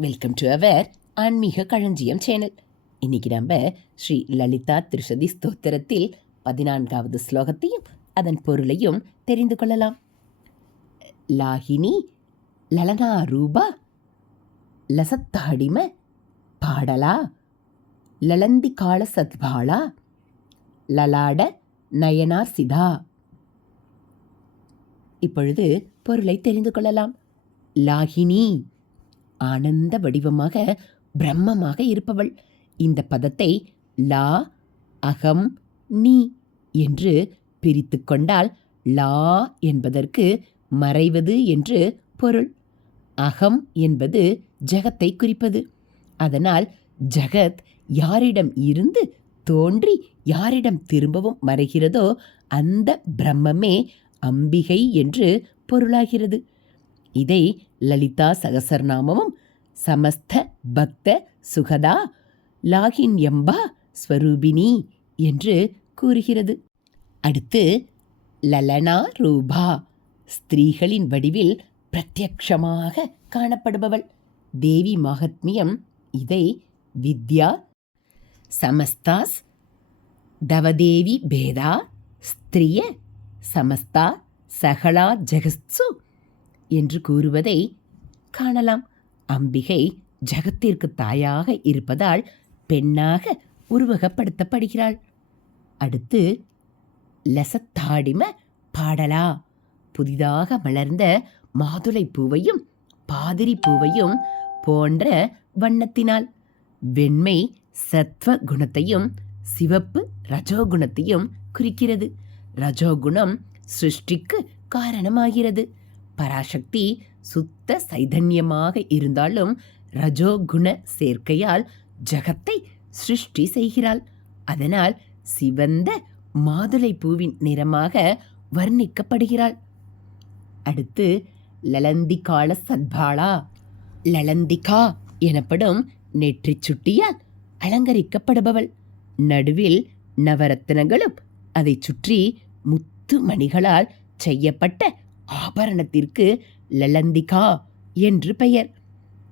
Welcome to our ஆன்மீக களஞ்சியம் channel இன்னைக்கு நம்ம ஸ்ரீ லலிதா திருஷதி ஸ்தோத்திரத்தில் பதினான்காவது ஸ்லோகத்தையும் அதன் பொருளையும் தெரிந்து கொள்ளலாம். லாகினி லலனா ரூபா லசத்தாடிம பாடலா லலந்தி கால சத்பாலா லலாட நயனார் சிதா. இப்பொழுது பொருளை தெரிந்து கொள்ளலாம். லாகினி ஆனந்த வடிவமாக பிரம்மமாக இருப்பவள். இந்த பதத்தை லா அகம் நீ என்று பிரித்து கொண்டால் லா என்பதற்கு மறைவது என்று பொருள். அகம் என்பது ஜகத்தை குறிப்பது. அதனால் ஜகத் யாரிடம் இருந்து தோன்றி யாரிடம் திரும்பவும் மறைகிறதோ அந்த பிரம்மமே அம்பிகை என்று பொருளாகிறது. இதை லலிதா சகசரநாமமும் சமஸ்த பக்த சுகதா லாகின்யம்பா ஸ்வரூபினி என்று கூறுகிறது. அடுத்து லலனா ரூபா ஸ்திரீகளின் வடிவில் பிரத்யக்ஷமாக காணப்படுபவள். தேவி மகாத்மியம் இதை வித்யா சமஸ்தாஸ் தவதேவி பேதா ஸ்திரிய சமஸ்தா சகலா ஜெகத்சு என்று கூறுவதை காணலாம். அம்பிகை ஜகத்திற்கு தாயாக இருப்பதால் பெண்ணாக உருவகப்படுத்தப்படுகிறாள். அடுத்து லசத்தாடிம பாடலா. புதிதாக மலர்ந்த மாதுளை பூவையும் பாதிரி பூவையும் போன்ற வண்ணத்தினால் வெண்மை சத்வ குணத்தையும் சிவப்பு ரஜோகுணத்தையும் குறிக்கிறது. ரஜோகுணம் சிருஷ்டிக்கு காரணமாகிறது. பராசக்தி சுத்த சைதன்யமாக இருந்தாலும் ரஜோகுண சேர்க்கையால் ஜகத்தை சிருஷ்டி செய்கிறாள். அதனால் சிவந்த மாதுளை பூவின் நிறமாக வர்ணிக்கப்படுகிறாள். அடுத்து லலந்திகால சத்பாளா லலந்திகா எனப்படும் நெற்றி சுட்டியால் அலங்கரிக்கப்படுபவள். நடுவில் நவரத்தினங்களும் அதைச் சுற்றி முத்து மணிகளால் செய்யப்பட்ட ஆபரணத்திற்கு லலந்திகா என்று பெயர்.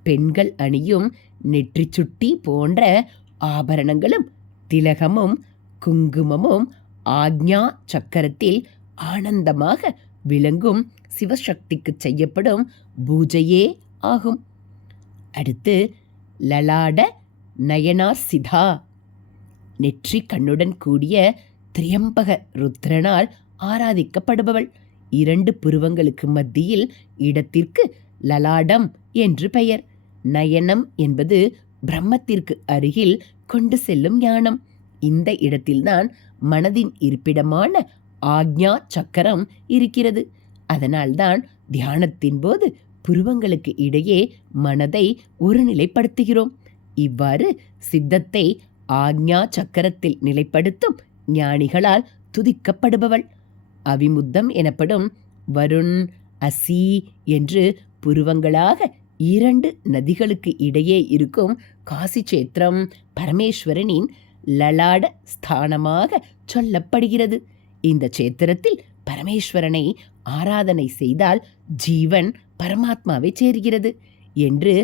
பெண்கள் அணியும் நெற்றி சுட்டி போன்ற ஆபரணங்களும் திலகமும் குங்குமமும் ஆக்ஞா சக்கரத்தில் ஆனந்தமாக விளங்கும் சிவசக்திக்கு செய்யப்படும் பூஜையே ஆகும். அடுத்து லலாட நயனார் சிதா நெற்றி கண்ணுடன் கூடிய திரியம்பக ருத்ரனால் ஆராதிக்கப்படுபவள். இரண்டு புருவங்களுக்கு மத்தியில் இடத்திற்கு லலாடம் என்று பெயர். நயனம் என்பது பிரம்மத்திற்கு அருகில் கொண்டு செல்லும் ஞானம். இந்த இடத்தில்தான் மனதின் இருப்பிடமான ஆக்ஞா சக்கரம் இருக்கிறது. அதனால்தான் தியானத்தின் போது புருவங்களுக்கு இடையே மனதை ஒருநிலைப்படுத்துகிறோம். இவ்வாறு சித்தத்தை ஆக்ஞா சக்கரத்தில் நிலைப்படுத்தும் ஞானிகளால் துதிக்கப்படுபவள். அவிமுத்தம் எனப்படும் வருண் அசி என்று புருவங்களாக இரண்டு நதிகளுக்கு இடையே இருக்கும் காசி சேத்திரம் பரமேஸ்வரனின் லலாட ஸ்தானமாக சொல்லப்படுகிறது. இந்த சேத்திரத்தில் பரமேஸ்வரனை ஆராதனை செய்தால் ஜீவன் பரமாத்மாவை சேர்கிறது என்று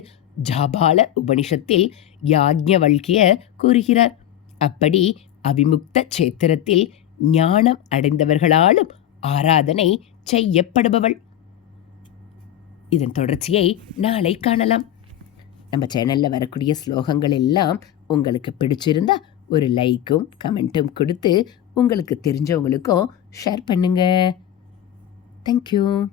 ஜாபால உபனிஷத்தில் யாஜ்ஞவல்கிய கூறுகிறார். அப்படி அவிமுக்த சேத்திரத்தில் ஞானம் அடைந்தவர்களாலும் ஆராதனை செய்யப்படுபவள். இதன் தொடர்ச்சியை நாளை காணலாம். நம்ம சேனலில் வரக்கூடிய ஸ்லோகங்கள் எல்லாம் உங்களுக்கு பிடிச்சிருந்தா ஒரு லைக்கும் கமெண்ட்டும் கொடுத்து உங்களுக்கு தெரிஞ்சவங்களுக்கும் ஷேர் பண்ணுங்கள் தேங்க்யூ